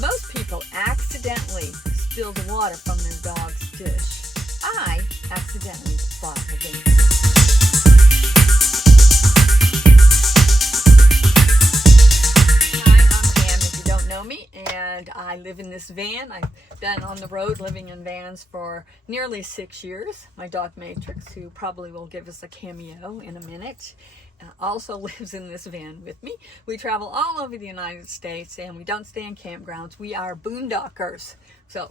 Most people accidentally spill the water from their dog's dish. I accidentally bought the van. Hi, I'm Pam, if you don't know me, and I live in this van. I've been on the road living in vans for nearly 6 years. My dog Matrix, who probably will give us a cameo in a minute, also lives in this van with me. We travel all over the United States, and we don't stay in campgrounds. We are boondockers. So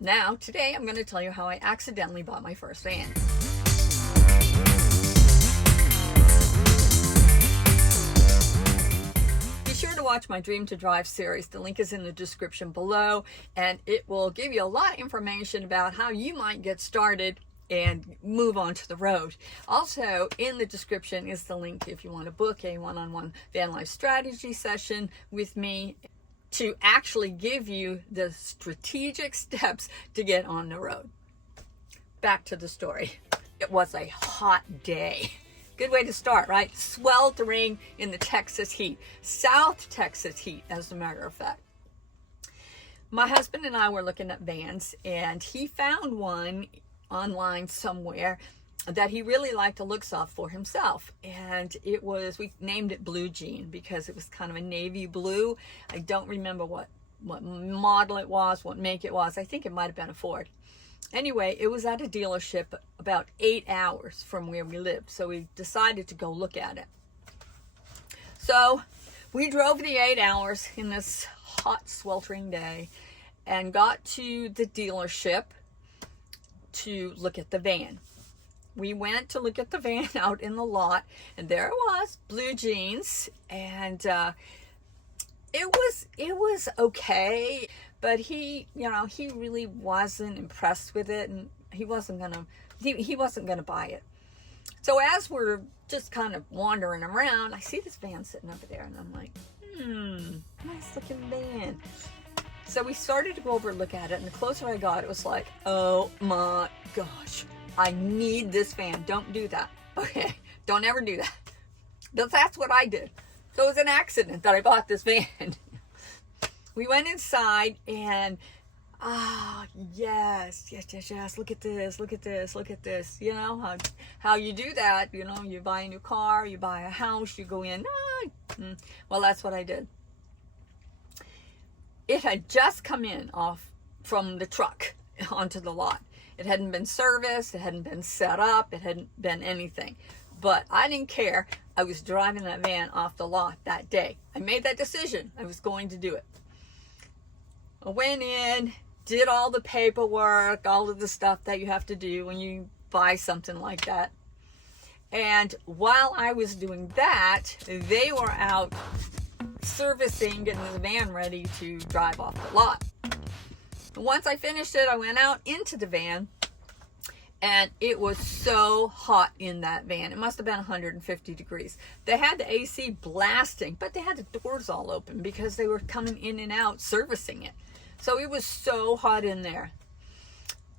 now, today, I'm going to tell you how I accidentally bought my first van. Be sure to watch my Dream to Drive series. The link is in the description below, and it will give you a lot of information about how you might get started and move on to the road. Also, in the description is the link if you want to book a one-on-one van life strategy session with me to actually give you the strategic steps to get on the road. Back to the story. It was a hot day. Good way to start, right? Sweltering in the Texas heat. South Texas heat, as a matter of fact. My husband and I were looking at vans, and he found one online somewhere that he really liked the looks of for himself, and it was, we named it Blue Jean because it was kind of a navy blue. I don't remember what model it was, what make it was. I think it might have been a Ford. Anyway, it was at a dealership about 8 hours from where we lived, so we decided to go look at it. So we drove the 8 hours in this hot, sweltering day and got to the dealership to look at the van. We went to look at the van out in the lot, and there it was, Blue Jeans, and it was okay, but he really wasn't impressed with it, and he wasn't gonna buy it. So as we're just kind of wandering around, I see this van sitting over there, and I'm like, nice looking van. So we started to go over and look at it, and the closer I got, it was like, oh my gosh, I need this van. Don't do that. Okay, don't ever do that. But that's what I did. So it was an accident that I bought this van. We went inside, and yes, look at this. You know how you do that. You know, you buy a new car, you buy a house, you go in. Well, that's what I did. It had just come in off from the truck onto the lot. It hadn't been serviced, it hadn't been set up, it hadn't been anything. But I didn't care. I was driving that van off the lot that day. I made that decision. I was going to do it. I went in, did all the paperwork, all of the stuff that you have to do when you buy something like that. And while I was doing that, they were out servicing, getting the van ready to drive off the lot. Once I finished it, I went out into the van, and it was so hot in that van. It must have been 150 degrees. They had the AC blasting, but they had the doors all open because they were coming in and out servicing it. So it was so hot in there.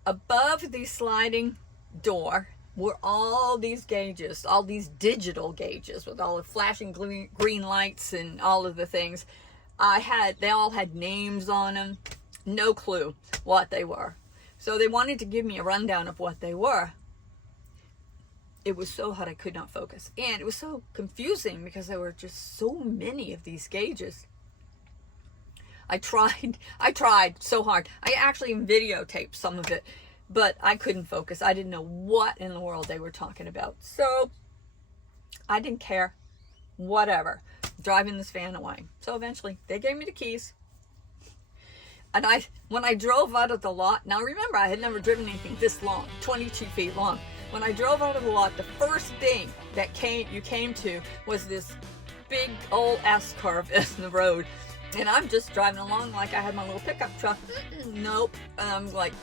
Above the sliding door were all these gauges, all these digital gauges with all the flashing green lights and all of the things. They all had names on them. No clue what they were. So they wanted to give me a rundown of what they were. It was so hot I could not focus. And it was so confusing because there were just so many of these gauges. I tried so hard. I actually videotaped some of it, but I couldn't focus. I didn't know what in the world they were talking about. So I didn't care. Whatever. Driving this van away. So eventually they gave me the keys. And when I drove out of the lot, now remember, I had never driven anything this long, 22 feet long. When I drove out of the lot, the first thing that you came to was this big old S-curve in the road. And I'm just driving along like I had my little pickup truck. Nope. I'm like,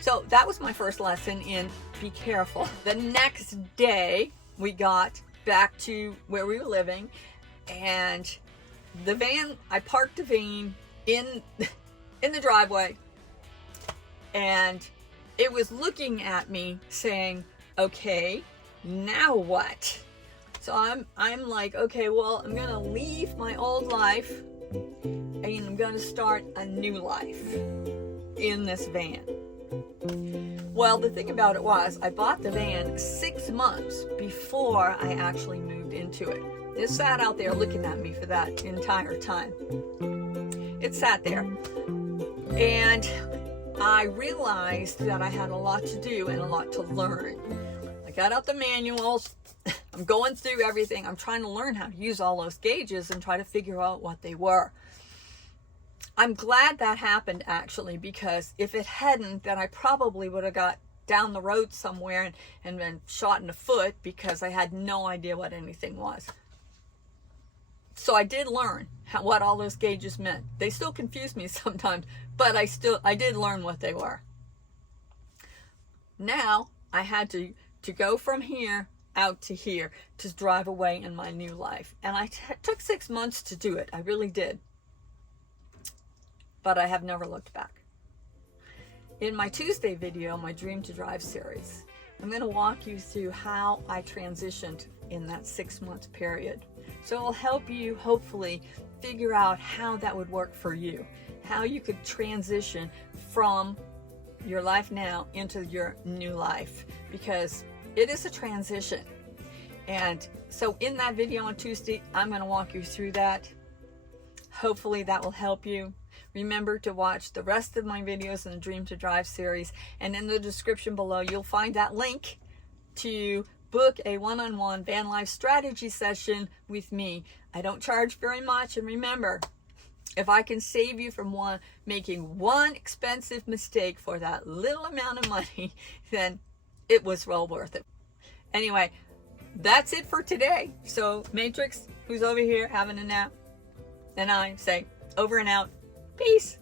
So that was my first lesson in be careful. The next day, we got back to where we were living, and the van, I parked the van in the driveway, and it was looking at me saying, okay, now what? So I'm like, okay, well, I'm gonna leave my old life, and I'm going to start a new life in this van. Well, the thing about it was, I bought the van 6 months before I actually moved into it. It sat out there looking at me for that entire time. It sat there. And I realized that I had a lot to do and a lot to learn. I got out the manuals. I'm going through everything. I'm trying to learn how to use all those gauges and try to figure out what they were. I'm glad that happened, actually, because if it hadn't, then I probably would have got down the road somewhere and been shot in the foot because I had no idea what anything was. So I did learn what all those gauges meant. They still confuse me sometimes, but I did learn what they were. Now I had to go from here out to here to drive away in my new life. And I took 6 months to do it. I really did. But I have never looked back. In my Tuesday video, my Dream to Drive series, I'm going to walk you through how I transitioned in that 6 month period. So it'll help you hopefully figure out how that would work for you, how you could transition from your life now into your new life, because it is a transition. And so in that video on Tuesday, I'm going to walk you through that. Hopefully that will help you. Remember to watch the rest of my videos in the Dream to Drive series, and in the description below you'll find that link to book a one-on-one van life strategy session with me. I don't charge very much, and remember, if I can save you from making one expensive mistake for that little amount of money, then it was well worth it. Anyway, that's it for today. So Matrix, who's over here having a nap, and I say over and out. Peace.